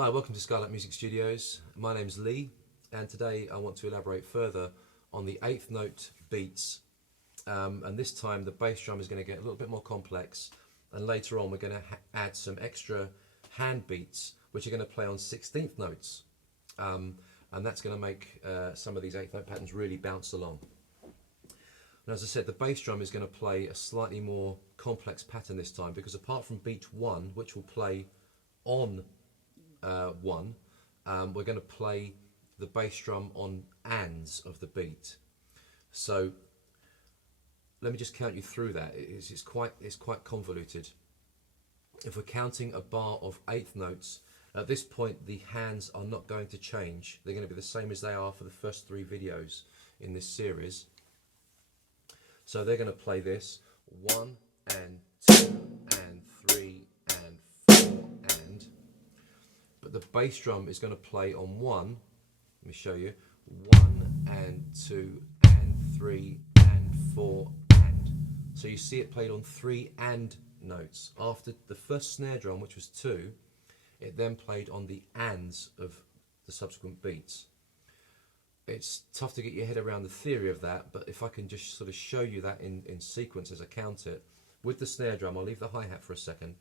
Hi, welcome to Skylight Music Studios. My name's Lee, and today I want to elaborate further on the eighth note beats. And this time the bass drum is going to get a little bit more complex, and later on we're going to add some extra hand beats which are going to play on 16th notes. And that's going to make some of these eighth note patterns really bounce along. And as I said, the bass drum is going to play a slightly more complex pattern this time, because apart from beat 1, which will play on 1, we're going to play the bass drum on ands of the beat. So let me just count you through that. It's quite convoluted. If we're counting a bar of eighth notes, at this point the hands are not going to change. They're going to be the same as they are for the first 3 videos in this series. So they're going to play this 1 and 2 and 3 and 4 and. But the bass drum is going to play on 1. Let me show you. 1 and 2 and 3 and 4 and. So you see it played on 3 and notes. After the first snare drum, which was 2, it then played on the ands of the subsequent beats. It's tough to get your head around the theory of that, but if I can just sort of show you that in sequence as I count it. With the snare drum, I'll leave the hi-hat for a second.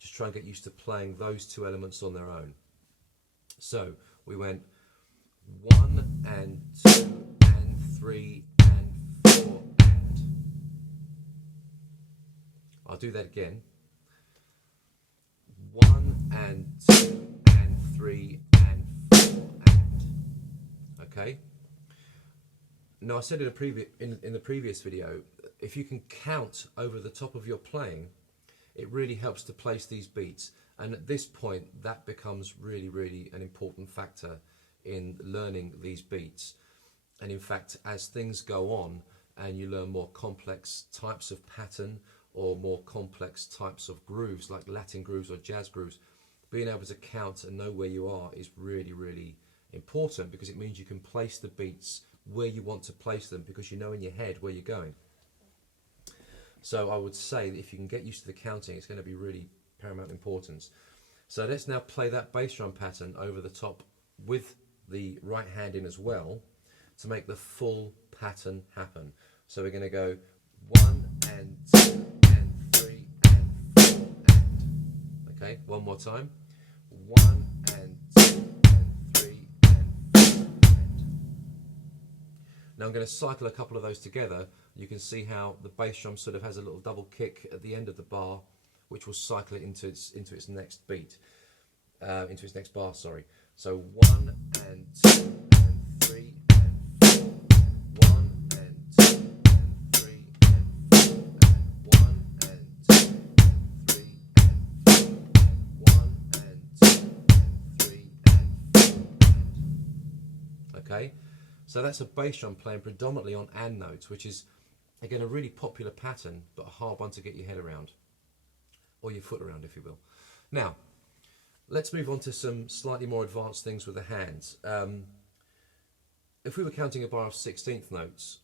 Just try and get used to playing those 2 elements on their own. So we went 1 and 2 and 3 and 4 and. I'll do that again. 1 and 2 and 3 and 4 and. Okay. Now I said in the previous video, if you can count over the top of your playing, it really helps to place these beats. And at this point, that becomes really an important factor in learning these beats. And in fact, as things go on and you learn more complex types of pattern or more complex types of grooves, like Latin grooves or jazz grooves, being able to count and know where you are is really important, because it means you can place the beats where you want to place them, because you know in your head where you're going. So I would say that if you can get used to the counting, it's going to be really paramount importance. So let's now play that bass drum pattern over the top with the right hand in as well, to make the full pattern happen. So we're going to go 1 and 2 and 3 and 4 and. Okay, one more time. 1 and 2 and 3 and 4 and. Now I'm going to cycle a couple of those together. You can see how the bass drum sort of has a little double kick at the end of the bar, which will cycle it into its next beat, into its next bar. Sorry. So 1 and 2 and 3 and 4. 1 and 2 and 3 and 4. 1 and 2 and 3 and 4. 1 and 2 and 3 and 4. Okay. So that's a bass drum playing predominantly on and notes, which is, again, a really popular pattern, but a hard one to get your head around, or your foot around, if you will. Now, let's move on to some slightly more advanced things with the hands. If we were counting a bar of 16th notes,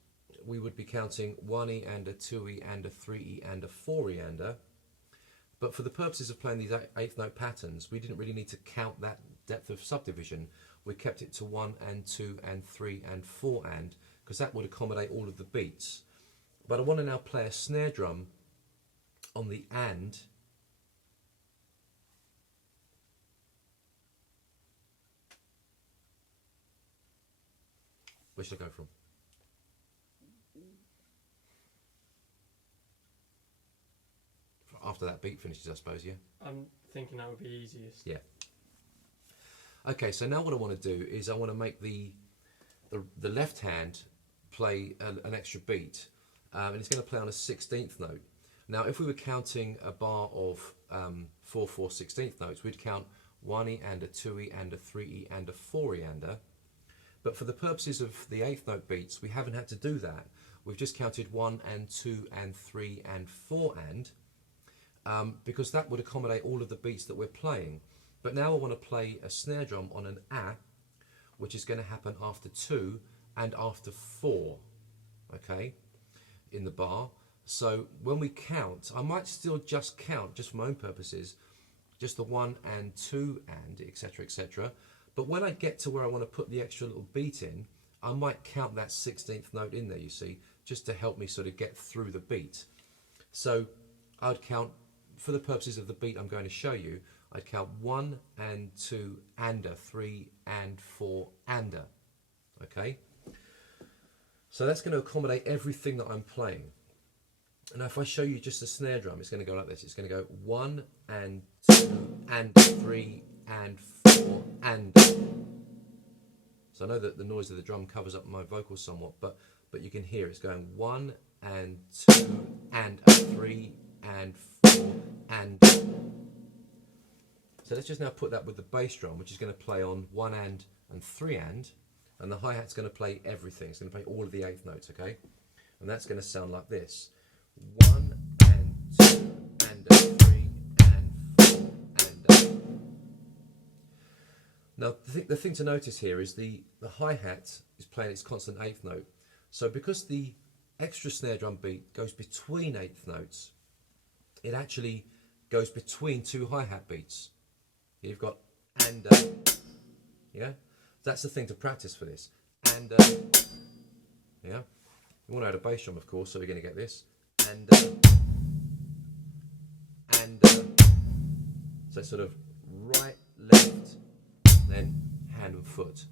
we would be counting 1E and a 2E and a 3E and a 4E and a. But for the purposes of playing these eighth note patterns, we didn't really need to count that depth of subdivision. We kept it to 1 and 2 and 3 and 4 and, because that would accommodate all of the beats. But I want to now play a snare drum on the and. Where should I go from? After that beat finishes, I suppose, yeah? I'm thinking that would be easiest. Yeah. Okay, so now what I want to do is I want to make the left hand play an extra beat, and it's going to play on a 16th note. Now, if we were counting a bar of 4 16th notes, we'd count 1E and a 2E and a 3E and a 4E and a. But for the purposes of the eighth note beats, we haven't had to do that. We've just counted 1 and 2 and 3 and 4 and, because that would accommodate all of the beats that we're playing. But now I want to play a snare drum on an A, which is going to happen after 2 and after 4, okay, in the bar. So when we count, I might still just count, just for my own purposes, just the 1 and 2 and etc, etc. But when I get to where I want to put the extra little beat in, I might count that 16th note in there, you see, just to help me sort of get through the beat. So I'd count, for the purposes of the beat I'm going to show you, I'd count 1 and 2 and a 3 and 4 and a. Okay? So that's going to accommodate everything that I'm playing. And if I show you just the snare drum, it's going to go like this. It's going to go 1 and 2 and 3 and 4 and a. So I know that the noise of the drum covers up my vocals somewhat, but you can hear it's going 1 and 2 and a 3 and 4 and a. So let's just now put that with the bass drum, which is going to play on 1 and 3 and the hi-hat's going to play everything. It's going to play all of the 8th notes, okay? And that's going to sound like this. 1 and 2 and a 3 and 4 and a. Now the thing to notice here is the hi-hat is playing its constant 8th note. So because the extra snare drum beat goes between 8th notes, it actually goes between 2 hi-hat beats. You've got and yeah, that's the thing to practice for this. And yeah, you want to add a bass drum, of course, so we're going to get this and so sort of right, left, then hand and foot.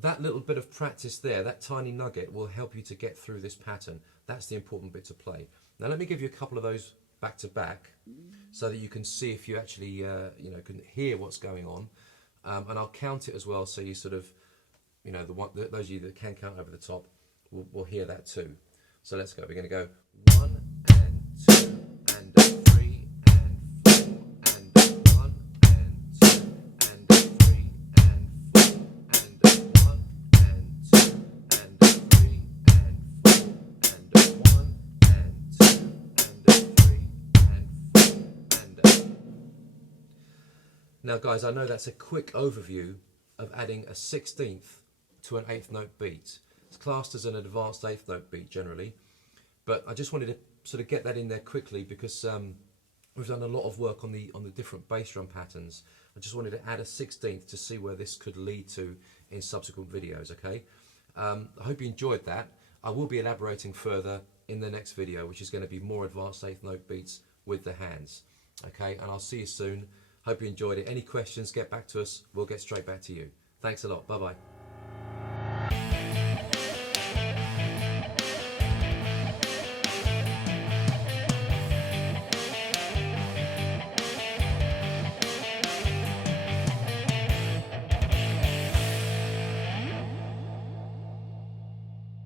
That little bit of practice there, that tiny nugget, will help you to get through this pattern. That's the important bit to play. Now let me give you a couple of those back to back, so that you can see if you actually you know, can hear what's going on, and I'll count it as well, so you sort of, you know, those of you that can count over the top will hear that too. So let's go. We're going to go 1 and 2 and a 3 and 4 and a 1 and 2 and a 3 and 4 and a 1 and 2 and a 3 and 4 and a 1 and 2 and a 3 and 4 and a. Now guys, I know that's a quick overview of adding a 16th to an 8th note beat. It's classed as an advanced 8th note beat generally, but I just wanted to sort of get that in there quickly because we've done a lot of work on the different bass drum patterns. I just wanted to add a 16th to see where this could lead to in subsequent videos, okay? I hope you enjoyed that. I will be elaborating further in the next video, which is going to be more advanced 8th note beats with the hands, okay? And I'll see you soon. Hope you enjoyed it. Any questions, get back to us. We'll get straight back to you. Thanks a lot. Bye-bye.